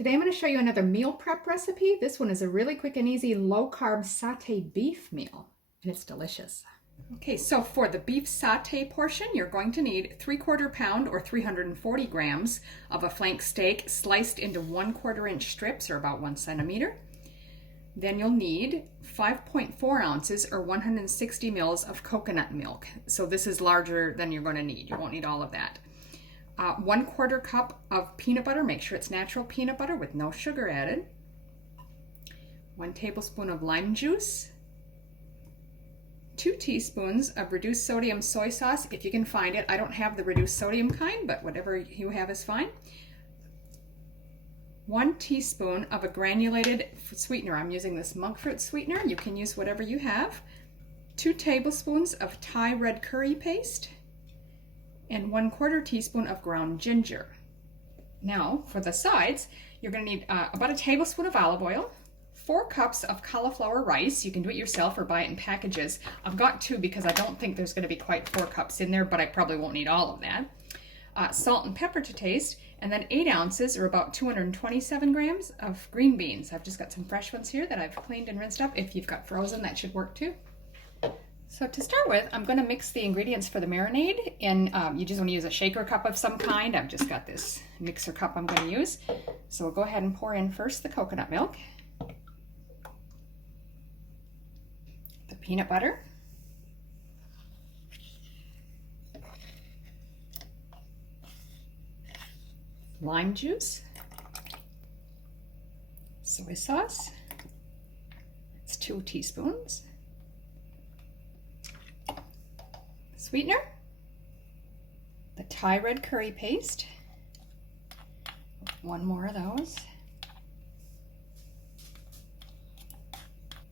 Today I'm going to show you another meal prep recipe. This one is a really quick and easy low-carb satay beef meal, and it's delicious. Okay, so for the beef satay portion, you're going to need 3/4 pound or 340 grams of a flank steak sliced into 1/4 inch strips or about 1 centimeter. Then you'll need 5.4 ounces or 160 mils of coconut milk. So this is larger than you're going to need. You won't need all of that. 1/4 cup of peanut butter. Make sure it's natural peanut butter with no sugar added. 1 tablespoon of lime juice. 2 teaspoons of reduced sodium soy sauce, if you can find it. I don't have the reduced sodium kind, but whatever you have is fine. 1 teaspoon of a granulated sweetener. I'm using this monk fruit sweetener. You can use whatever you have. 2 tablespoons of Thai red curry paste. And 1/4 teaspoon of ground ginger. Now, for the sides, you're going to need about a tablespoon of olive oil, 4 cups of cauliflower rice. You can do it yourself or buy it in packages. I've got 2 because I don't think there's going to be quite 4 cups in there, but I probably won't need all of that. Salt and pepper to taste, and then 8 ounces or about 227 grams of green beans. I've just got some fresh ones here that I've cleaned and rinsed up. If you've got frozen, that should work too. So to start with, I'm going to mix the ingredients for the marinade, and you just want to use a shaker cup of some kind. I've just got this mixer cup I'm going to use. So we'll go ahead and pour in first the coconut milk, the peanut butter, lime juice, soy sauce, it's 2 teaspoons, sweetener, the Thai red curry paste, 1 more of those,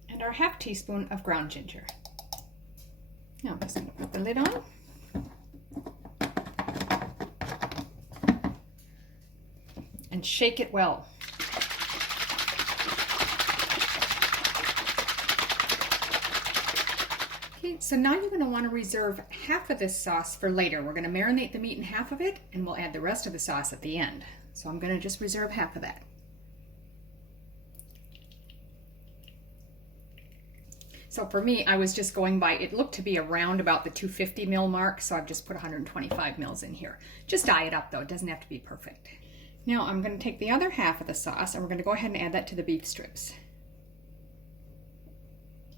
and our 1/2 teaspoon of ground ginger. Now I'm just going to put the lid on. And shake it well. Okay, so now you're going to want to reserve half of this sauce for later. We're going to marinate the meat in half of it, and we'll add the rest of the sauce at the end. So I'm going to just reserve half of that. So for me, I was just going by, it looked to be around about the 250 ml mark, so I've just put 125 mils in here. Just dye it up though, it doesn't have to be perfect. Now I'm going to take the other half of the sauce and we're going to go ahead and add that to the beef strips.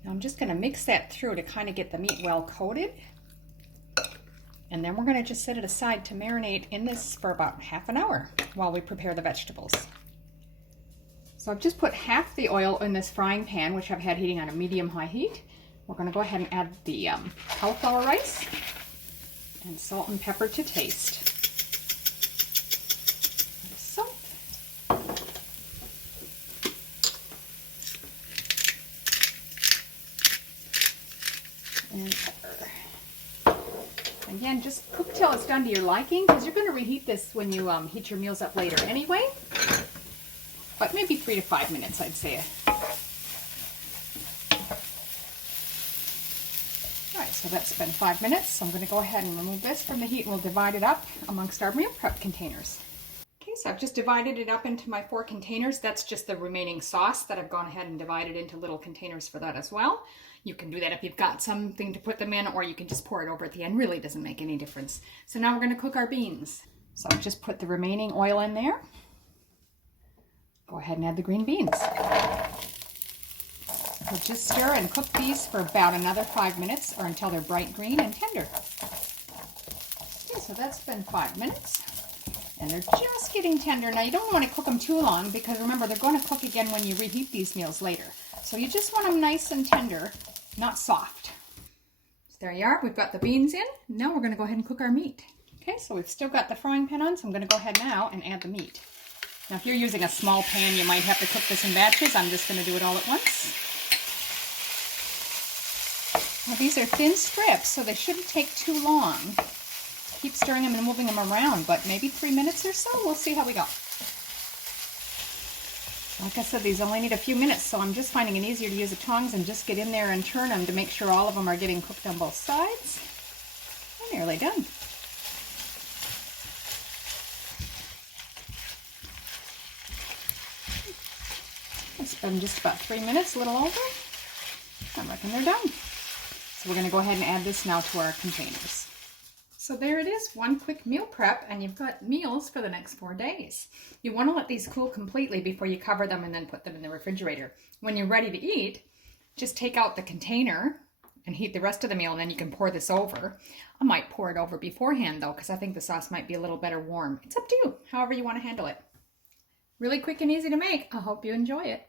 Now I'm just going to mix that through to kind of get the meat well coated. And then we're going to just set it aside to marinate in this for about half an hour while we prepare the vegetables. So I've just put half the oil in this frying pan, which I've had heating on a medium-high heat. We're going to go ahead and add the cauliflower rice and salt and pepper to taste. Salt. And pepper. Again, just cook till it's done to your liking, because you're going to reheat this when you heat your meals up later anyway. But maybe 3 to 5 minutes, I'd say. All right, so that's been 5 minutes. So I'm going to go ahead and remove this from the heat, and we'll divide it up amongst our meal prep containers. Okay, so I've just divided it up into my 4 containers. That's just the remaining sauce that I've gone ahead and divided into little containers for that as well. You can do that if you've got something to put them in, or you can just pour it over at the end. Really doesn't make any difference. So now we're going to cook our beans. So I've just put the remaining oil in there. Go ahead and add the green beans. We'll just stir and cook these for about another 5 minutes or until they're bright green and tender. Okay, so that's been 5 minutes. And they're just getting tender. Now you don't want to cook them too long because remember they're going to cook again when you reheat these meals later. So you just want them nice and tender, not soft. So there you are, we've got the beans in. Now we're going to go ahead and cook our meat. Okay, so we've still got the frying pan on, so I'm going to go ahead now and add the meat. Now if you're using a small pan, you might have to cook this in batches. I'm just going to do it all at once. Now these are thin strips, so they shouldn't take too long. Keep stirring them and moving them around, but maybe 3 minutes or so. We'll see how we go. Like I said, these only need a few minutes, so I'm just finding it easier to use the tongs and just get in there and turn them to make sure all of them are getting cooked on both sides. We're nearly done. It's been just about 3 minutes, a little over. I reckon they're done. So we're going to go ahead and add this now to our containers. So there it is, one quick meal prep, and you've got meals for the next 4 days. You want to let these cool completely before you cover them and then put them in the refrigerator. When you're ready to eat, just take out the container and heat the rest of the meal, and then you can pour this over. I might pour it over beforehand though, because I think the sauce might be a little better warm. It's up to you, however you want to handle it. Really quick and easy to make. I hope you enjoy it.